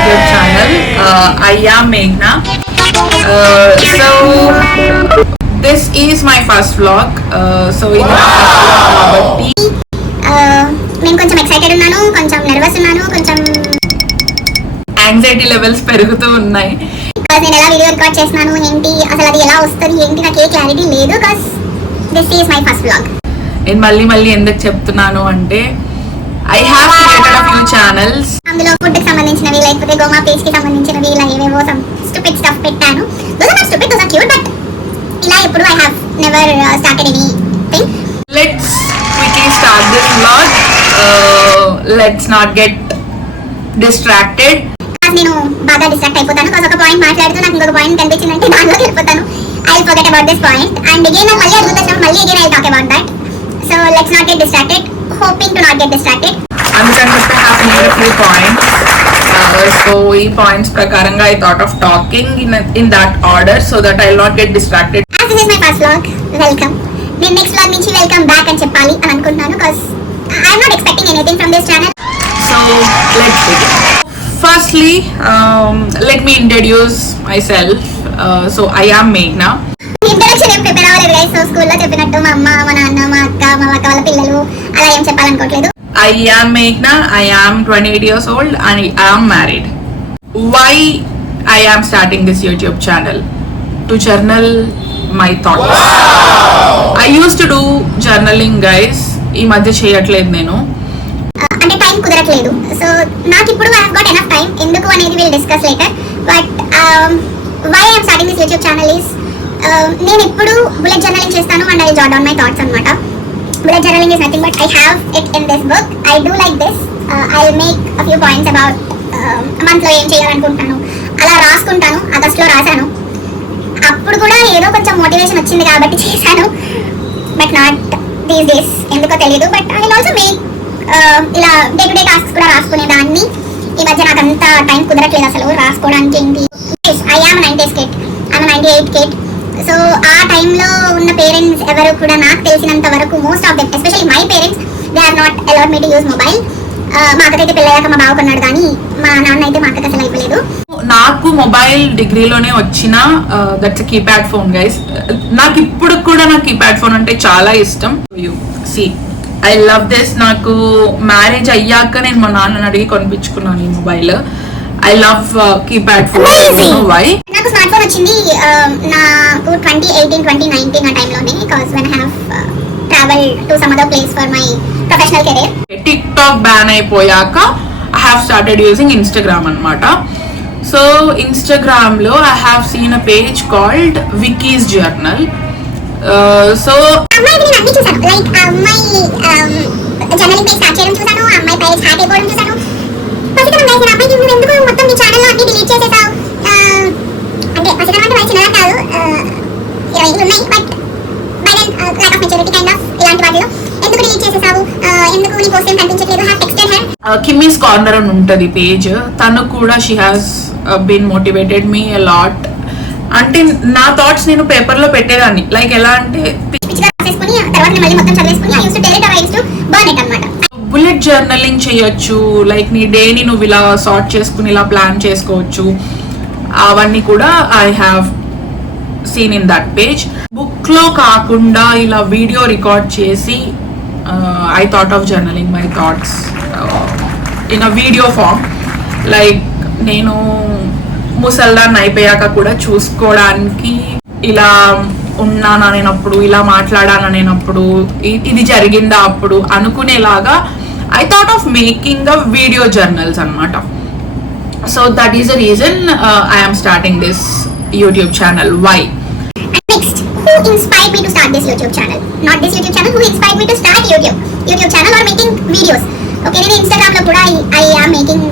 YouTube channel. I am Meghna. So this is my first vlog. So ఇది నా first vlog కాబట్టి నేను కొంచెం ఎక్సైటెడ్ ఉన్నాను, కొంచెం నర్వస్ ఉన్నాను, కొంచెం యాంగ్జైటీ లెవెల్స్ పెరుగుతూ ఉన్నాయి. బికాజ్ నేను ఎలా వీడియో రికార్డ్ చేస్తున్నాను ఏంటి, అసలు అది ఎలా వస్తుంది ఏంటి, నాకు ఏ క్లారిటీ లేదు. Because this is my first vlog. నేను మళ్ళీ ఎందుకు చెప్తున్నాను అంటే I have created a few channels. అందులో ఫుడ్ కి సంబంధించినవి, లేకపోతే గోమా పేజ్ కి సంబంధించినవి, ఇలా ఏవేవో సమ్ స్టూపిడ్ స్టఫ్ పెట్టాను. Those are not stupid, those are cute. But ఇలా ఎప్పుడు I have never started anything. Let's quickly start this vlog. Let's not get distracted. నేను బాగా డిస్ట్రాక్ట్ అయిపోతాను. బికాజ్ ఒక పాయింట్ మాట్లాడుతూ నాకు ఇంకొక పాయింట్ కనిపించిందంటే దానిలోకి వెళ్ళిపోతాను. I will forget about this point and again నాకు మళ్ళీ అడుగుతున్నప్పుడు మళ్ళీ again I talk about that. So let's not get distracted, hoping to not get distracted. అందుకని చెప్పి I have made a few points. So ఈ పాయింట్స్ ప్రకారంగా I thought of talking in that order so that I will not get distracted. As this is my first vlog, welcome. నేను next vlog నుంచి welcome back అని చెప్పాలి అని అనుకుంటున్నాను. Because I am not expecting anything from this channel. So let's begin. Firstly, let me introduce myself. So I am Meghna. Introduction ఏం ప్రిపేర్ అవ్వలేదు guys. So స్కూల్లో చెప్పినట్టు మా అమ్మ, మా నాన్న, మా అక్క, మా అక్క వాళ్ళ పిల్లలు అలా ఏం చెప్పాలనుకోవట్లేదు. I am Meghna. I am 28 years old and I am married. Why I am starting this YouTube channel? To journal my thoughts. I used to do journaling guys. ఈ మధ్య చేయట్లేదు నేను. అంటే టైం కుదరట్లేదు. సో నాకు ఇప్పుడు I have got enough time. ఎందుకు అనేది will discuss later. But why I'm starting this YouTube channel is నేను ఇప్పుడు బుల్లెట్ జర్నలింగ్ చేస్తాను and I jot down my thoughts అనమాట. Bullet journaling is nothing but I have it in this book. I do like this. I will make a few points about మంత్లో ఏం చేయాలనుకుంటాను అలా రాసుకుంటాను. ఆగస్ట్లో రాశాను. అప్పుడు కూడా ఏదో కొంచెం మోటివేషన్ వచ్చింది కాబట్టి చేశాను. బట్ నాట్ దీస్ డేస్, ఎందుకో తెలియదు. But I will also make ఇలా డే టు డే టాస్క్స్ కూడా రాసుకునేదాన్ని. ఈ మధ్య నాకు అంత టైం కుదరట్లేదు అసలు రాసుకోవడానికి. ఏంటి I am 90s kid, I'm 98 kid. So ఆ టైంలో ఉన్న పేరెంట్స్ ఎవరు కూడా నాకు తెలిసినంత వరకు most of them, especially my parents, they are not allowed me to use mobile. మా అక్కకైతే పెళ్ళయ్యాక మా బావ కొన్నాడు కానీ మా నాన్న అయితే మా అక్కకి అసలు అయిపోలేదు. నాకు మొబైల్ డిగ్రీలోనే వచ్చిన దట్స్ కీప్యాడ్ ఫోన్ గైస్. నాకు ఇప్పుడు కూడా నాకు కీప్యాడ్ ఫోన్ అంటే చాలా ఇష్టం. You see I love this. నాకు మ్యారేజ్ అయ్యాక నేను మా నాన్నని అడిగి కొనిపించుకున్నాను ఈ mobile. I love keypad phone. Why నాకు స్మార్ట్ ఫోన్ వచ్చింది నాకు 2018 2019 ఆ టైంలోనే. Because when I have travel to some other place for my professional career. TikTok ban అయిపోయాక I have started using Instagram అనమాట. సో ఇన్స్టాగ్రామ్ లో I have seen a page called Vikis journal. So అమ్మాయి నేను అన్ని చూసాను. లైక్ అమ్మాయి journaling page start చేయడం చూసాను, అమ్మాయి పేజ్ హ్యాక్ అయిపోవడం చూసాను. పసితనం గైస్, నేను అబ్బాయికి నువ్వు ఎందుకు మొత్తం నీ ఛానల్లో అన్ని డిలీట్ చేసేసావు? అంటే పసితనం అంటే వయసు చిన్నదా కాదు, 20 ఉన్నాయి. But by then lack of maturity kind of ఇలాంటి వాటిలో ఎందుకు డిలీట్ చేసేసావు, ఎందుకు నీ పోస్ట్ ఏం కనిపించట్లేదు, have texted her. Kimmy's corner అని ఉంటుంది పేజ్. తను కూడా she has been motivated me a lot. అంటే నా థాట్స్ నేను పేపర్ లో పెట్టేదాన్ని. లైక్ ఎలా అంటే బుల్లెట్ జర్నలింగ్ చేయొచ్చు, లైక్ నీ డేని నువ్వు ఇలా సార్ట్ చేసుకుని ఇలా ప్లాన్ చేసుకోవచ్చు. అవన్నీ కూడా I have seen in that page. Book లో కాకుండా ఇలా వీడియో రికార్డ్ చేసి I thought of journaling my thoughts in a video form. Like నేను ముసల్దాన్ని అయిపోయాక కూడా చూసుకోవడానికి ఇలా ఉన్నాను అనేటప్పుడు, ఇలా మాట్లాడాను అనేటప్పుడు, ఇది జరిగిందా అప్పుడు అనుకునేలాగా I thought of making a video journals అనమాట. So that is the reason I am starting this YouTube channel. Why? Next, who inspired me to start this YouTube channel? Not this YouTube channel, who inspired me to start YouTube channel or making videos? Okay, నేను Instagram లో కూడా I am making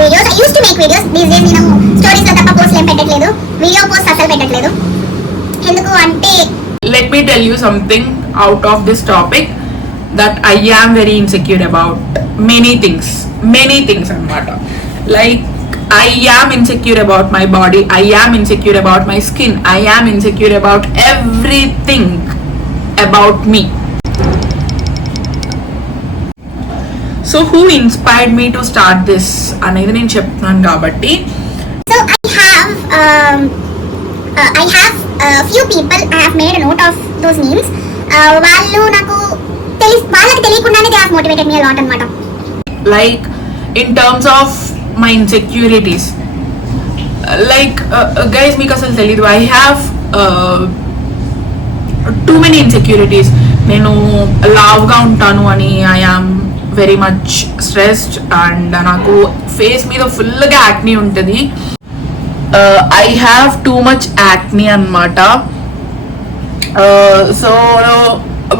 videos. I used to make videos. These days నేను స్టోరీస్ లో తప్ప పోస్ట్లు ఏం పెట్టట్లేదు, video post అసలు పెట్టట్లేదు. ఎందుకు అంటే let me tell you something out of this topic that I am very insecure about many things అన్నమాట. Like I am insecure about my body, I am insecure about my skin, I am insecure about everything about me. So so who inspired me to start this అనేది నేను చెప్తున్నాను కాబట్టి. So I have few people. I have made a note of those names. వాళ్ళు నాకు వాళ్ళకి తెలియకుండానే they have motivated me a lot అన్నమాట. Like in terms of my insecurities, like guys మీకు అసలు తెలీదు, I have too many insecurities. నేను లావ్గా ఉంటాను అని, I am very much stressed and నాకు ఫేస్ మీద ఫుల్గా యాక్నీ ఉంటుంది. I have too much acne అన్నమాట. So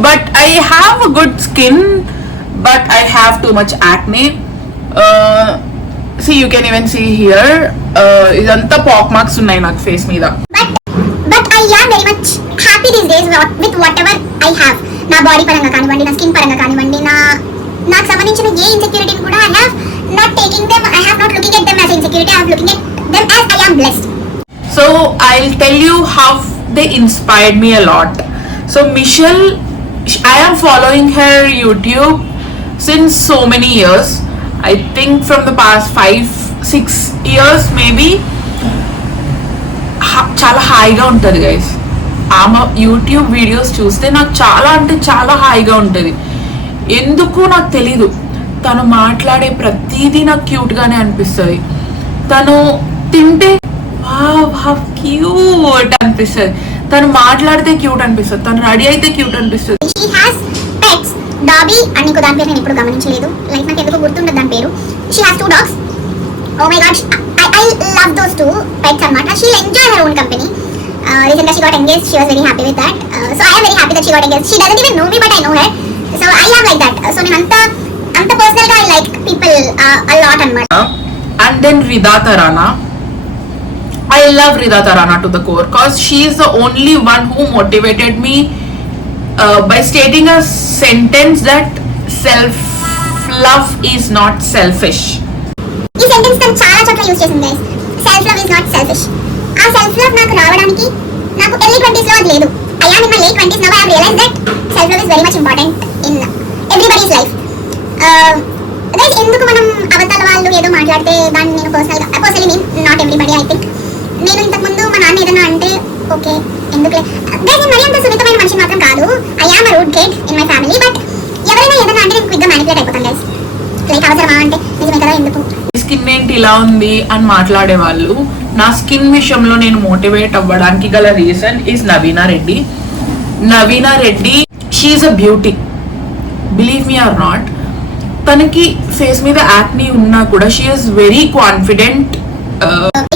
but I have a good skin, but I have too much acne. See, you can even see here, ఇదంతా పాక్ మార్క్స్ ఉన్నాయి నాకు ఫేస్ మీద. But I am very much happy these days with whatever I have. నా బాడీ పరంగా కానివ్వండి, నా స్కిన్ పరంగా కానివ్వండి, నాకు సంబంధించిన ఏ ఇన్సెక్యూరిటీని కూడా I have not taking them, I have not looking at them as insecurity, I have looking at them as I am blessed. So I'll tell you how they inspired me a lot. So Michelle, I am following her YouTube since so many years. I think from the past 5-6 years maybe. చాలా హాయిగా ఉంటుంది గైస్. ఆమె YouTube videos చూస్తే నాకు చాలా అంటే చాలా హాయిగా ఉంటుంది. ఎందుకు నాకు తెలీదు, తను మాట్లాడే ప్రతిదీ నాకు క్యూట్గానే అనిపిస్తుంది. తను తింటే క్యూట్ అనిపిస్తుంది, తను మాట్లాడితే క్యూట్ అనిపిస్తుంది, తను రెడీ అయితే క్యూట్ అనిపిస్తుంది. She has pets, Dobby and ఇంకో దాని పేరు నేను ఇప్పుడు గమనించలేదు, లైక్ నాకు ఎందుకు గుర్తుండదు దాని పేరు. She has 2 dogs. Oh my god, I love those 2 pets అన్నమాట. She'll enjoy her own company. Recently she got engaged, she was very happy with that. So I am very happy that she got engaged. She doesn't even know me, but I know her. So I am like that. So నేను అంత పర్సనల్ గా I like people a lot అన్నమాట. And then Rida Tarana, I love Rida Tarana to the core because she is the only one who motivated me by stating a sentence that self-love is not selfish. ఈ సెంటెన్స్ తను చాలా చోట్ల యూజ్ చేసింది guys. Self love is not selfish. ఆ self love నాకు రావడానికి నాకు early 20s లో అది లేదు. I am in my late 20s now. I have realized that self love is very much important in everybody's life. Guys, ఎందుకు మనం అవతల వాళ్ళు ఏదో మాట్లాడితే దాన్ని నేను personally not everybody I think. నేను ఇంతకుముందు మా నాన్న ఏదైనా అంటే ఓకే ఎందుకులే గైస్, నేను మరీ అంత సున్నితమైన మనిషి మాత్రం కాదు. I am a route kid in my family. But ఎవరైనా ఏదైనా అంటే నేను క్విక్గా మ్యానిపులేట్ అయిపోతాను గైస్. లైక్ అవసరమా అంటే నిజమే కదా, ఎందుకు స్కిన్ ఏంటి ఇలా ఉంది అని మాట్లాడే వాళ్ళు, నా స్కిన్ విషయంలో నేను మోటివేట్ అవ్వడానికి గల reason is Naveena Reddy. Naveena Reddy, she is a beauty, believe me or not. తనకి ఫేస్ మీద యాక్నీ ఉన్నా కూడా she is very confident.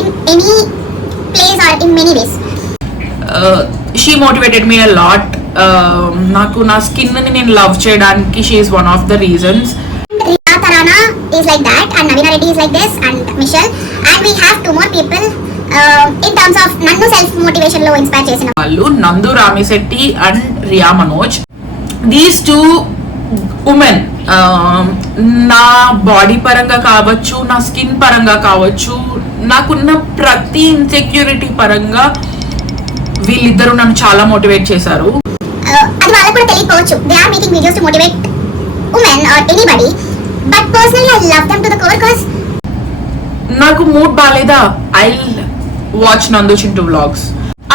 in any place or in many ways. She motivated me a lot. నాకు నా స్కిన్ ని నేను లవ్ చేయడానికి she is one of the reasons. Rida Tarana is like that and Navina Reddy is like this and Michelle, and we have 2 more people in terms of nannu self motivation lo inspire chesina వాళ్ళు Nandu Ramishetty and Riya Manoj. These 2 women నా బాడీ పరంగా కావచ్చు, నా స్కిన్ పరంగా కావచ్చు, నాకున్న ప్రతి ఇన్సెక్యూరిటీ పరంగా వీళ్ళిద్దరూ నన్ను చాలా మోటివేట్ చేశారు. అది వాళ్ళకు కూడా తెలియకపోవచ్చు. They are making videos to motivate women or anybody, but personally I love them to the core because నాకు మూడ్ బాలేదా, ఐ వాచ్ నందు చింటూ వ్లాగ్స్.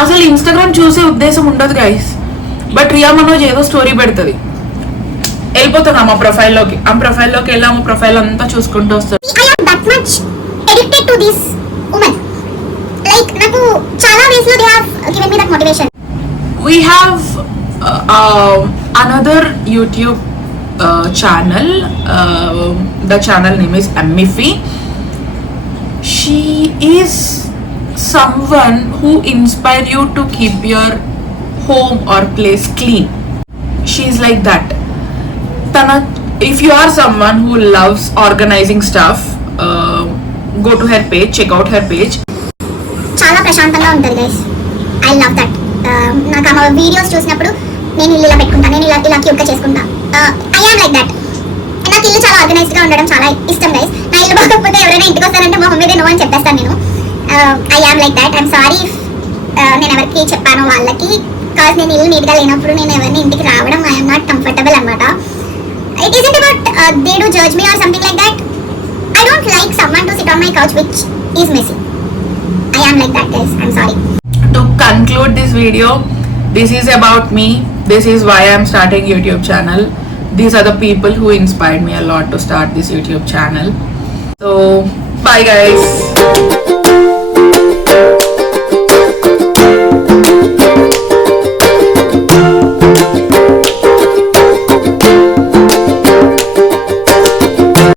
అసలు ఇన్స్టాగ్రామ్ చూసే ఉద్దేశం ఉండదు గైస్, బట్ రియా మనోజ్ ఏదో స్టోరీ పెడుతుంది, వెళ్ళిపోతాను ఆమె ప్రొఫైల్లోకి. ఆ ప్రొఫైల్లోకి వెళ్ళి ఆమె ప్రొఫైల్ అంతా చూసుకుంటూ వస్తుంది. I am that much addicted to this woman. Like నాకు చాలా ways లో they have given me that motivation. We have another YouTube channel. The channel name is Ammifi. She is someone who inspire you to keep your home or place clean. She is like that. If you are someone who loves organizing stuff, go to her page, check out her page. చాలా ప్రశాంతంగా ఉంటుంది guys. I love that. నాకు ఆమె వీడియోస్ చూసినప్పుడు నేను ఇల్లు ఇలా పెట్టుకుంటా, నేను ఇలా క్యూట్గా చేసుకుంటా. I am like that. నాకు ఇల్లు చాలా ఆర్గనైజ్డ్గా ఉండడం చాలా ఇష్టం గైస్. నా ఇల్లు బాగోకపోతే ఎవరైనా ఇంటికి వస్తారంటే మా మమ్మీ నో అని చెప్పేస్తాను నేను. I am like that. I'm sorry if నేను ఎవరికి చెప్పాను వాళ్ళకి, కాజ్ నేను ఇల్లు నీట్గా లేనప్పుడు నేను ఎవరిని ఇంటికి రావడం ఐఎమ్ నాట్ కంఫర్టబుల్ అనమాట. It isn't about they do judge me or something like that. I don't like someone to sit on my couch which is messy. I am like that, guys. I'm sorry. To conclude this video, this is about me. This is why I'm starting YouTube channel. These are the people who inspired me a lot to start this YouTube channel. So bye guys.